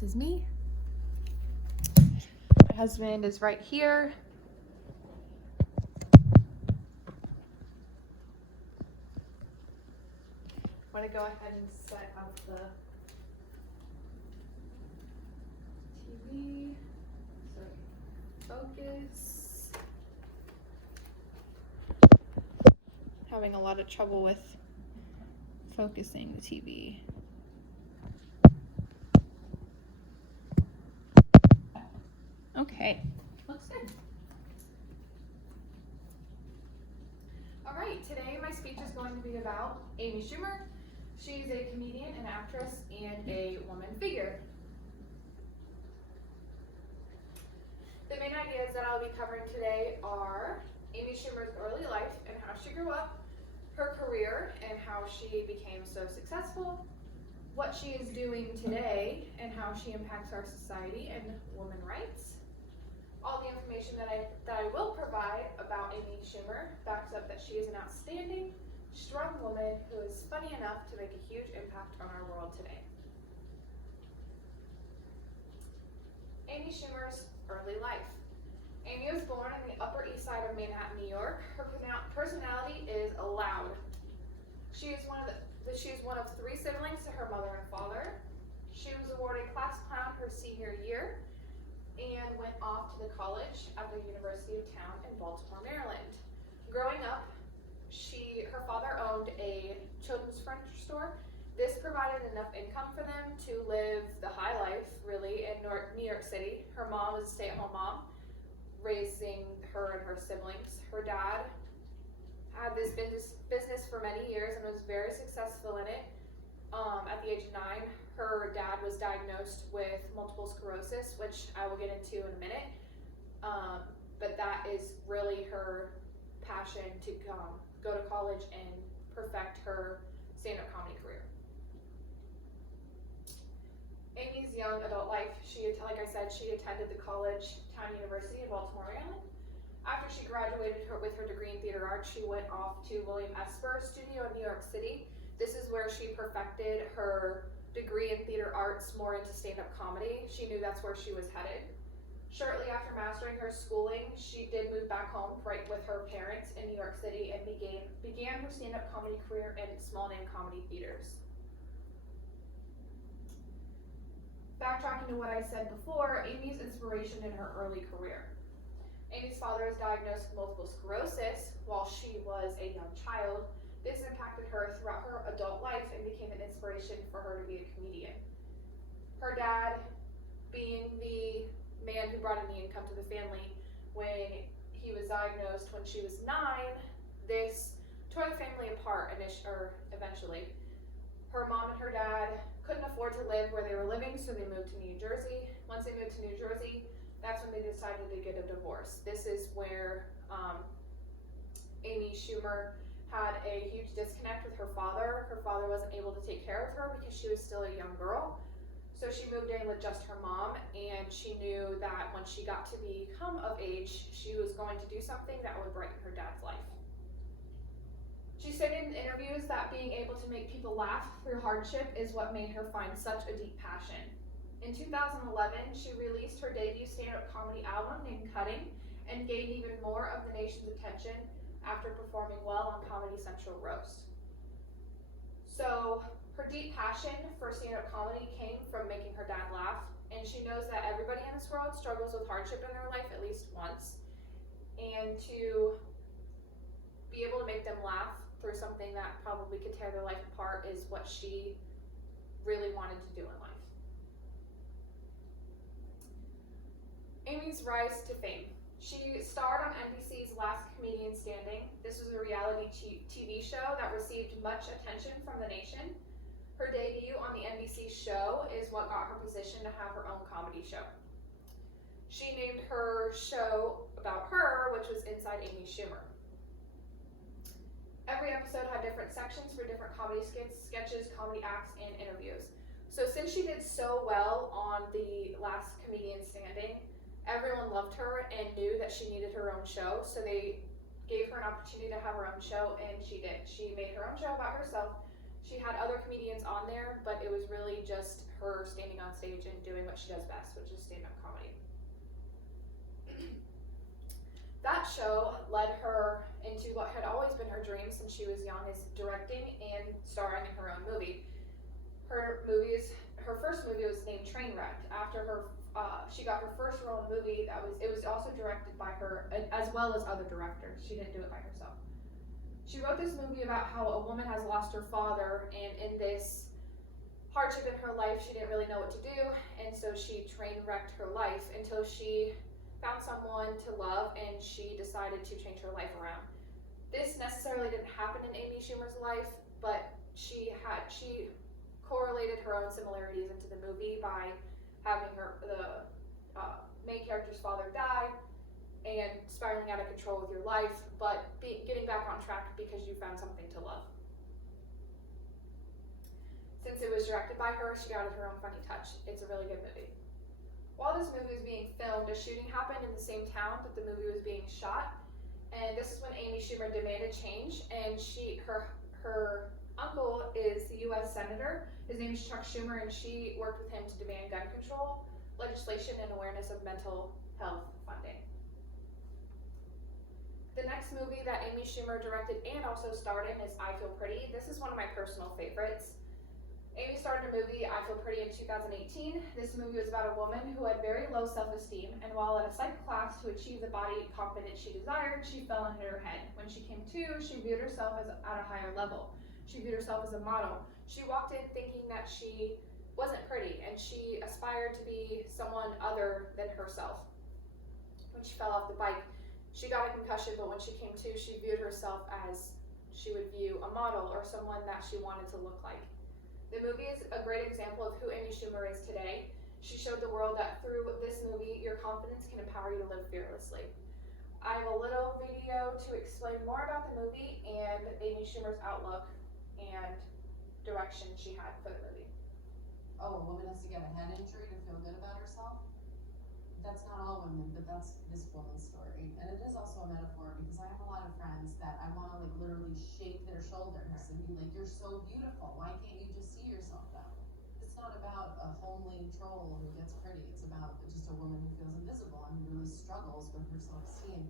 This is me. My husband is right here. I'm going to go ahead and set up the TV so it can focus. Having a lot of trouble with focusing the TV. Okay, looks good. All right, today my speech is going to be about Amy Schumer. She's a comedian, an actress, and a woman figure. The main ideas that I'll be covering today are Amy Schumer's early life and how she grew up, her career and how she became so successful, what she is doing today and how she impacts our society and women's rights. All the information that I will provide about Amy Schumer backs up that she is an outstanding, strong woman who is funny enough to make a huge impact on our world today. Amy Schumer's early life. Amy was born on the Upper East Side of Manhattan, New York. Her personality is loud. She is one of 3 siblings to her mother and father. She was awarded class clown her senior year and went off to the college at the University of Town in Baltimore, Maryland. Growing up, her father owned a children's furniture store. This provided enough income for them to live the high life, really, in New York City. Her mom was a stay-at-home mom, raising her and her siblings. Her dad had this business for many years and was very successful in it. At the age of 9, her dad was diagnosed with multiple sclerosis, which I will get into in a minute. But that is really her passion to go to college and perfect her stand-up comedy career. Amy's young adult life, like I said, she attended the college, Town University in Baltimore, Maryland. After she graduated with her degree in theater arts, she went off to William Esper Studio in New York City. This is where she perfected her degree in theater arts more into stand-up comedy. She knew that's where she was headed. Shortly after mastering her schooling, she did move back home right with her parents in New York City and began her stand-up comedy career in small-name comedy theaters. Backtracking to what I said before, Amy's inspiration in her early career. Amy's father was diagnosed with multiple sclerosis while she was a young child. This impacted her throughout her adult life and became an inspiration for her to be a comedian. Her dad, being the man who brought in the income to the family, when he was diagnosed when she was 9, this tore the family apart eventually. Her mom and her dad couldn't afford to live where they were living, so they moved to New Jersey. Once they moved to New Jersey, that's when they decided to get a divorce. This is where Amy Schumer had a huge disconnect with her father. Her father wasn't able to take care of her because she was still a young girl. So she moved in with just her mom, and she knew that when she got to become of age, she was going to do something that would brighten her dad's life. She stated in interviews that being able to make people laugh through hardship is what made her find such a deep passion. In 2011, she released her debut stand-up comedy album named Cutting and gained even more of the nation's attention after performing well on Comedy Central Roast. So her deep passion for stand-up comedy came from making her dad laugh, and she knows that everybody in this world struggles with hardship in their life at least once, and to be able to make them laugh through something that probably could tear their life apart is what she really wanted to do in life. Amy's rise to fame. She starred on NBC's Last Comedian Standing. This was a reality TV show that received much attention from the nation. Her debut on the NBC show is what got her position to have her own comedy show. She named her show about her, which was Inside Amy Schumer. Every episode had different sections for different comedy sketches, comedy acts, and interviews. So since she did so well on the Last Comedian Standing, everyone loved her and knew that she needed her own show, so they gave her an opportunity to have her own show, and she did. She made her own show about herself. She had other comedians on there, but it was really just her standing on stage and doing what she does best, which is stand-up comedy. That show led her into what had always been her dream since she was young, is directing and starring in her own movie. Her first movie was named Trainwreck. After she got her first role in a movie it was also directed by her as well as other directors. She didn't do it by herself. She wrote this movie about how a woman has lost her father, and in this hardship in her life, she didn't really know what to do, and so she train wrecked her life until she found someone to love, and she decided to change her life around. This necessarily didn't happen in Amy Schumer's life, but she correlated her own similarities into the movie by having the main character's father die and spiraling out of control with your life, but getting back on track because you found something to love. Since it was directed by her, she added her own funny touch. It's a really good movie. While this movie was being filmed, a shooting happened in the same town that the movie was being shot, and this is when Amy Schumer demanded change, and her uncle is the U.S. Senator. His name is Chuck Schumer, and she worked with him to demand gun control legislation and awareness of mental health funding. The next movie that Amy Schumer directed and also starred in is I Feel Pretty. This is one of my personal favorites. Amy starred in a movie, I Feel Pretty, in 2018. This movie was about a woman who had very low self-esteem, and while at a psych class to achieve the body confidence she desired, she fell and hit her head. When she came to, she viewed herself as at a higher level. She viewed herself as a model. She walked in thinking that she wasn't pretty, and she aspired to be someone other than herself. When she fell off the bike, she got a concussion, but when she came to, she viewed herself as she would view a model or someone that she wanted to look like. The movie is a great example of who Amy Schumer is today. She showed the world that through this movie, your confidence can empower you to live fearlessly. I have a little video to explain more about the movie and Amy Schumer's outlook and direction she had for the movie. Oh, a woman has to get a head injury to feel good about herself? That's not all women, but that's this woman's story. And it is also a metaphor because I have a lot of friends that I want to like literally shake their shoulders and be like, you're so beautiful. Why can't you just see yourself that way? It's not about a homely troll who gets pretty. It's about just a woman who feels invisible and who really struggles with her self-esteem.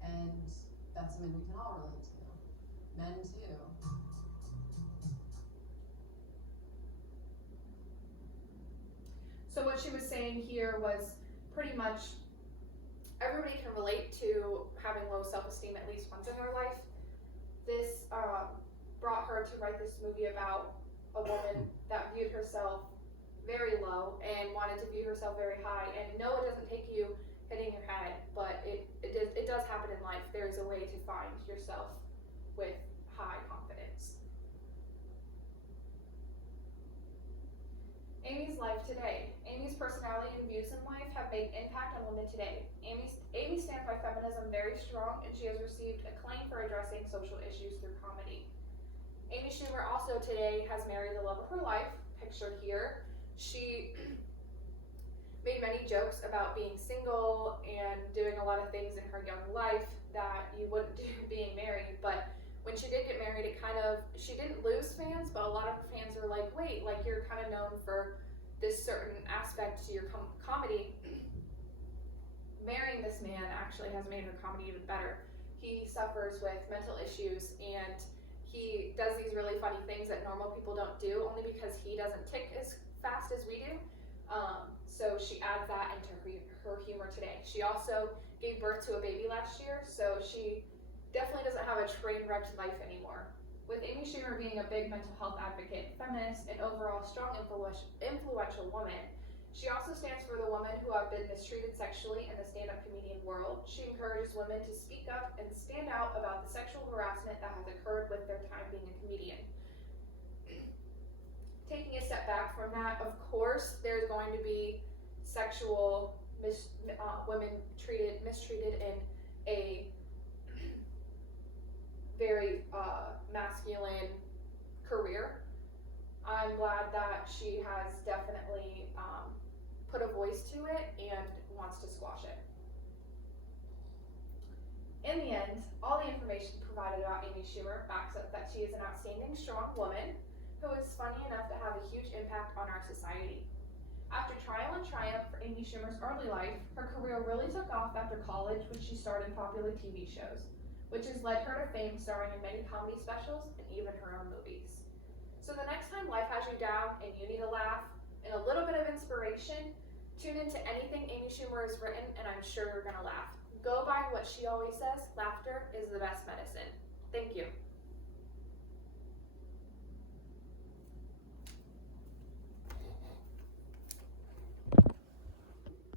And that's something we can all relate to. Men too. So what she was saying here was pretty much everybody can relate to having low self-esteem at least once in their life. This brought her to write this movie about a woman that viewed herself very low and wanted to view herself very high. And no, it doesn't take you hitting your head, but it does happen in life. There's a way to find yourself with high confidence. Amy's life today. Amy's personality and views in life have made impact on women today. Amy stands by feminism very strong, and she has received acclaim for addressing social issues through comedy. Amy Schumer also today has married the love of her life, pictured here. She made many jokes about being single and doing a lot of things in her young life that you wouldn't do being married, but when she did get married, she didn't lose fans, but a lot of her fans were like, wait, like you're kind of known for this certain aspect to your comedy. Marrying this man actually has made her comedy even better. He suffers with mental issues, and he does these really funny things that normal people don't do, only because he doesn't tick as fast as we do. So she adds that into her humor today. She also gave birth to a baby last year, so she definitely doesn't have a train-wrecked life anymore. With Amy Schumer being a big mental health advocate, feminist, and overall strong, influential woman, she also stands for the women who have been mistreated sexually in the stand-up comedian world. She encourages women to speak up and stand out about the sexual harassment that has occurred with their time being a comedian. Taking a step back from that, of course, there's going to be sexual women mistreated in a very masculine career. I'm glad that she has definitely put a voice to it and wants to squash it. In the end, all the information provided about Amy Schumer backs up that she is an outstanding, strong woman who who is funny enough to have a huge impact on our society. After trial and triumph for Amy Schumer's early life, her career really took off after college when she starred in popular TV shows, which has led her to fame starring in many comedy specials and even her own movies. So the next time life has you down and you need a laugh and a little bit of inspiration, tune into anything Amy Schumer has written and I'm sure you're gonna laugh. Go by what she always says, laughter is the best medicine. Thank you.